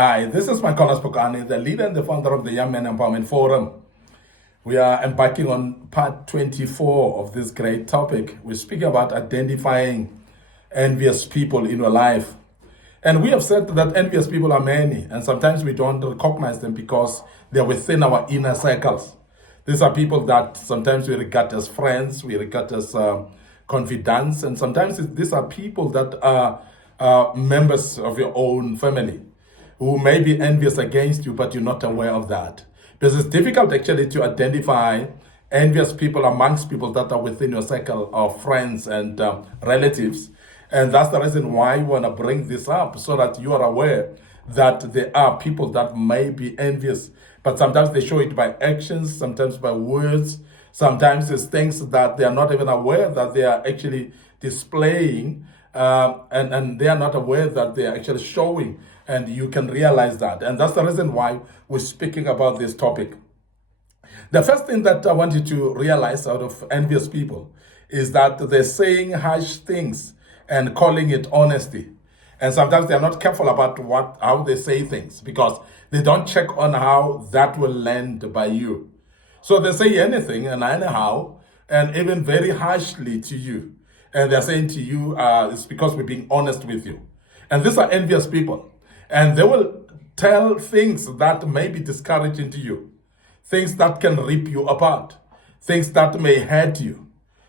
Hi, this is MIcornus Phokane, the leader and the founder of the Young Men Empowerment Forum. We are embarking on part 24 of this great topic. We're speaking about identifying envious people in your life. And we have said that envious people are many, and sometimes we don't recognize them because they're within our inner circles. These are people that sometimes we regard as friends, we regard as confidants, and sometimes these are people that are members of your own family who may be envious against you, but you're not aware of that. Because it's difficult actually to identify envious people amongst people that are within your circle of friends and relatives. And that's the reason why we want to bring this up, so that you are aware that there are people that may be envious, but sometimes they show it by actions, sometimes by words, sometimes it's things that they are not even aware that they are actually displaying, and they are not aware that they are actually showing, and you can realize that. And that's the reason why we're speaking about this topic. The first thing that I want you to realize out of envious people is that they're saying harsh things and calling it honesty. And sometimes they're not careful about how they say things, because they don't check on how that will land by you. So they say anything and anyhow, and even very harshly to you. And they're saying to you, it's because we're being honest with you. And these are envious people. And they will tell things that may be discouraging to you, things that can rip you apart, things that may hurt you,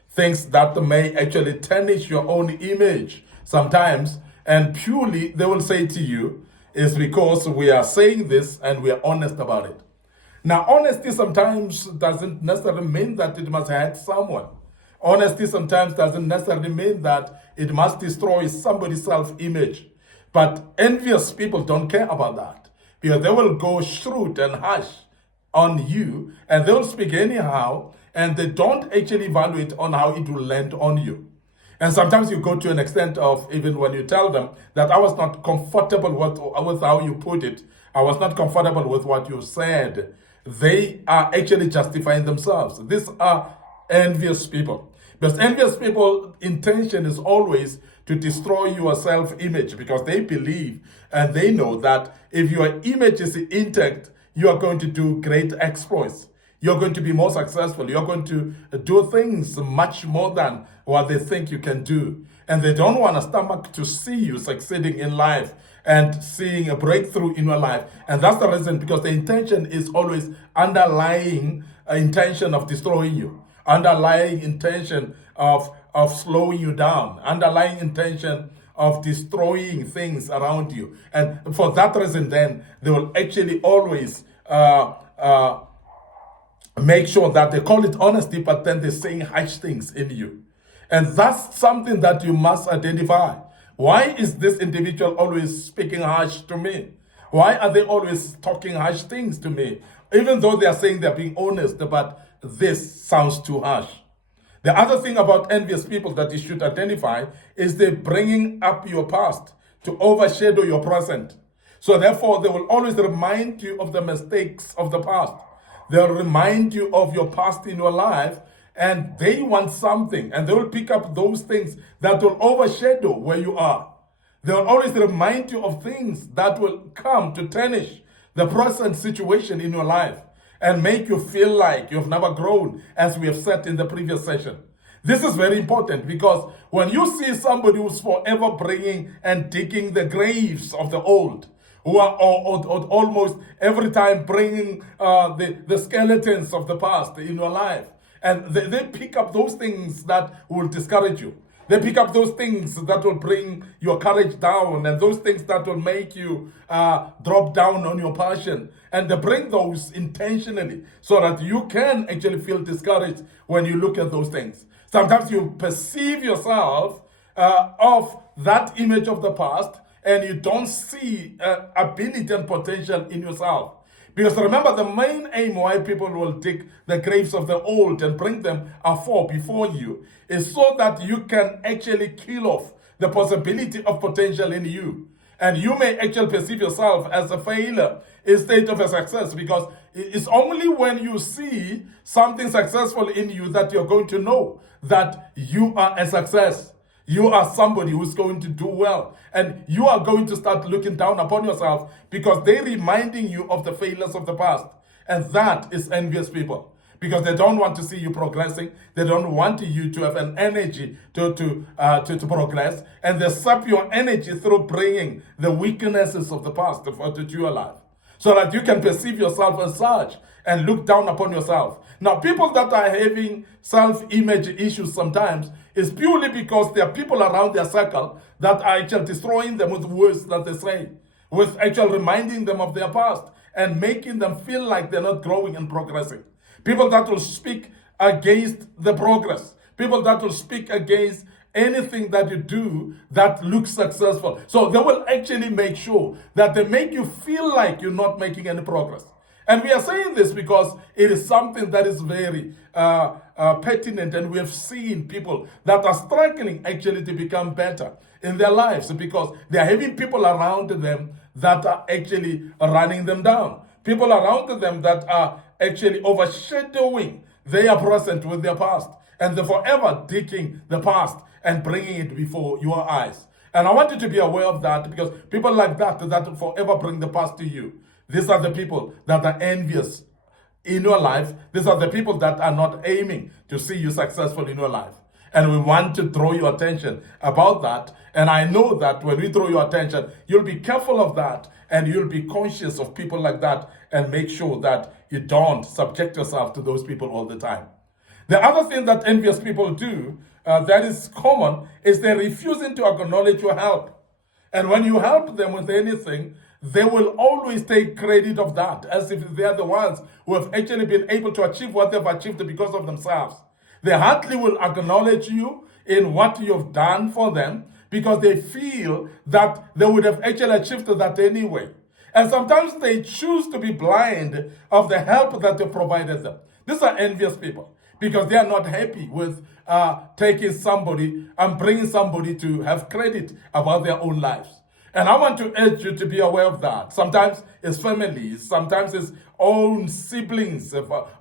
things that may actually tarnish your own image sometimes. And purely they will say to you, is because we are saying this and we are honest about it. Now, honesty sometimes doesn't necessarily mean that it must hurt someone. Honesty sometimes doesn't necessarily mean that it must destroy somebody's self-image. But envious people don't care about that, because they will go shrewd and harsh on you, and they will speak anyhow, and they don't actually evaluate on how it will land on you. And sometimes you go to an extent of, even when you tell them that I was not comfortable with how you put it, I was not comfortable with what you said, they are actually justifying themselves. These are envious people. Because envious people, intention is always to destroy your self-image, because they believe and they know that if your image is intact, you are going to do great exploits. You're going to be more successful. You're going to do things much more than what they think you can do. And they don't want a stomach to see you succeeding in life and seeing a breakthrough in your life. And that's the reason, because the intention is always underlying intention of destroying you, underlying intention of slowing you down, underlying intention of destroying things around you. And for that reason, then they will actually always make sure that they call it honesty, but then they're saying harsh things in you. And that's something that you must identify. Why is this individual always speaking harsh to me? Why are they always talking harsh things to me? Even though they are saying they're being honest, but this sounds too harsh. The other thing about envious people that you should identify is they're bringing up your past to overshadow your present. So therefore, they will always remind you of the mistakes of the past. They'll remind you of your past in your life, and they want something, and they will pick up those things that will overshadow where you are. They'll always remind you of things that will come to tarnish the present situation in your life and make you feel like you've never grown, as we have said in the previous session. This is very important, because when you see somebody who's forever bringing and digging the graves of the old, who are almost every time bringing the skeletons of the past in your life, and they pick up those things that will discourage you. They pick up those things that will bring your courage down, and those things that will make you drop down on your passion. And they bring those intentionally so that you can actually feel discouraged when you look at those things. Sometimes you perceive yourself of that image of the past, and you don't see ability and potential in yourself. Because remember, the main aim why people will dig the graves of the old and bring them before you is so that you can actually kill off the possibility of potential in you. And you may actually perceive yourself as a failure instead of a success, because it's only when you see something successful in you that you're going to know that you are a success. you are somebody who's going to do well. And you are going to start looking down upon yourself because they're reminding you of the failures of the past. And that is envious people. Because they don't want to see you progressing. They don't want you to have an energy to progress. And they sap your energy through bringing the weaknesses of the past to your life, so that you can perceive yourself as such and look down upon yourself. Now, people that are having self-image issues sometimes is purely because there are people around their circle that are actually destroying them with words that they say, with actually reminding them of their past and making them feel like they're not growing and progressing. People that will speak against the progress. People that will speak against anything that you do that looks successful. So they will actually make sure that they make you feel like you're not making any progress. And we are saying this because it is something that is very pertinent, and we have seen people that are struggling actually to become better in their lives because they are having people around them that are actually running them down. People around them that are actually overshadowing their present with their past, and they're forever digging the past and bringing it before your eyes. And I want you to be aware of that, because people like that forever bring the past to you. These are the people that are envious in your life. These are the people that are not aiming to see you successful in your life. And we want to draw your attention about that. And I know that when we draw your attention, you'll be careful of that, and you'll be conscious of people like that, and make sure that you don't subject yourself to those people all the time. The other thing that envious people do that is common is they're refusing to acknowledge your help. And when you help them with anything, they will always take credit of that, as if they're the ones who have actually been able to achieve what they've achieved because of themselves. They hardly will acknowledge you in what you've done for them, because they feel that they would have actually achieved that anyway. And sometimes they choose to be blind of the help that they provided them. These are envious people, because they are not happy with taking somebody and bringing somebody to have credit about their own lives. And I want to urge you to be aware of that. Sometimes it's families, sometimes it's own siblings,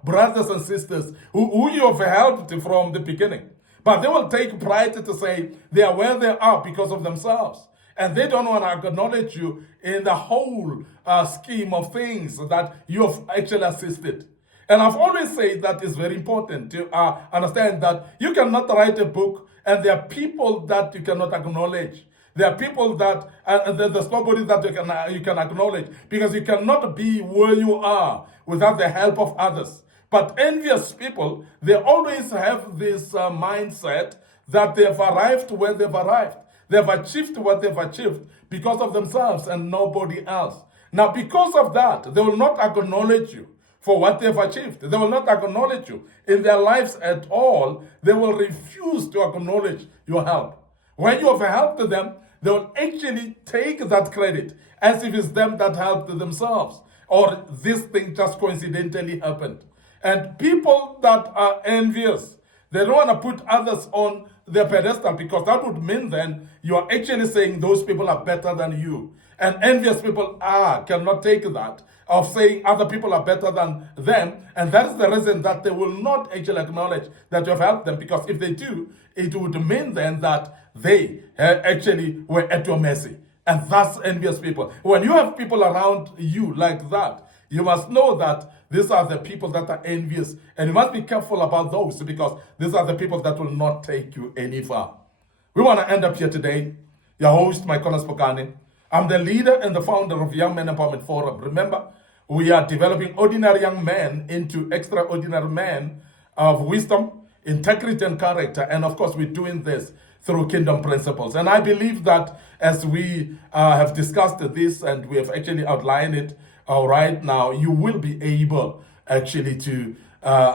brothers and sisters who you have helped from the beginning. But they will take pride to say they are where they are because of themselves. And they don't want to acknowledge you in the whole scheme of things that you have actually assisted. And I've always said that it's very important to understand that you cannot write a book and there are people that you cannot acknowledge. There are people that, there's nobody that you can acknowledge, because you cannot be where you are without the help of others. But envious people, they always have this mindset that they've arrived where they've arrived. They've achieved what they've achieved because of themselves and nobody else. Now, because of that, they will not acknowledge you for what they've achieved. They will not acknowledge you in their lives at all. They will refuse to acknowledge your help. When you have helped them, they will actually take that credit as if it's them that helped themselves, or this thing just coincidentally happened. And people that are envious, they don't want to put others on their pedestal, because that would mean then you are actually saying those people are better than you. And envious people cannot take that, of saying other people are better than them. And that is the reason that they will not actually acknowledge that you have helped them, because if they do, it would mean then that they actually were at your mercy. And that's envious people. When you have people around you like that, you must know that these are the people that are envious. And you must be careful about those, because these are the people that will not take you any far. We want to end up here today. Your host, MIcornus Phokane. I'm the leader and the founder of Young Men Empowerment Forum. Remember, we are developing ordinary young men into extraordinary men of wisdom, integrity, and character. And of course, we're doing this through kingdom principles. And I believe that as we have discussed this and we have actually outlined it right now, you will be able actually to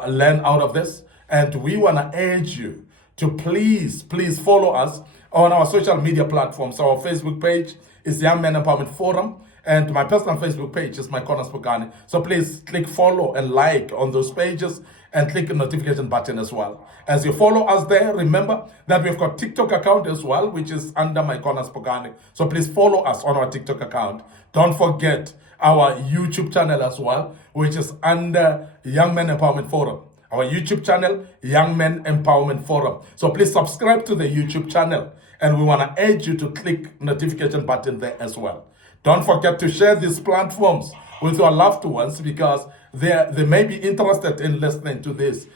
learn out of this. And we want to urge you to please follow us on our social media platforms. Our Facebook page is Young Men Empowerment Forum, and my personal Facebook page is MIcornus Phokane. So please click follow and like on those pages, and click the notification button as well. As you follow us there, remember that we've got TikTok account as well, which is under MIcornus Phokane. So please follow us on our TikTok account. Don't forget our YouTube channel as well, which is under Young Men Empowerment Forum. Our YouTube channel, Young Men Empowerment Forum. So please subscribe to the YouTube channel. And we want to urge you to click notification button there as well. Don't forget to share these platforms with your loved ones, because they may be interested in listening to these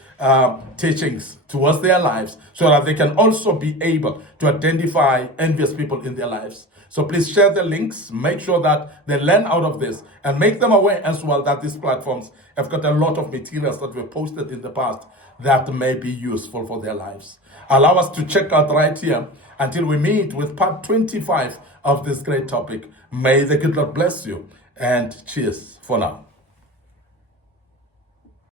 teachings towards their lives, so that they can also be able to identify envious people in their lives. So please share the links, make sure that they learn out of this, and make them aware as well that these platforms have got a lot of materials that were posted in the past that may be useful for their lives. Allow us to check out right here until we meet with part 25 of this great topic. May the good Lord bless you, and cheers for now.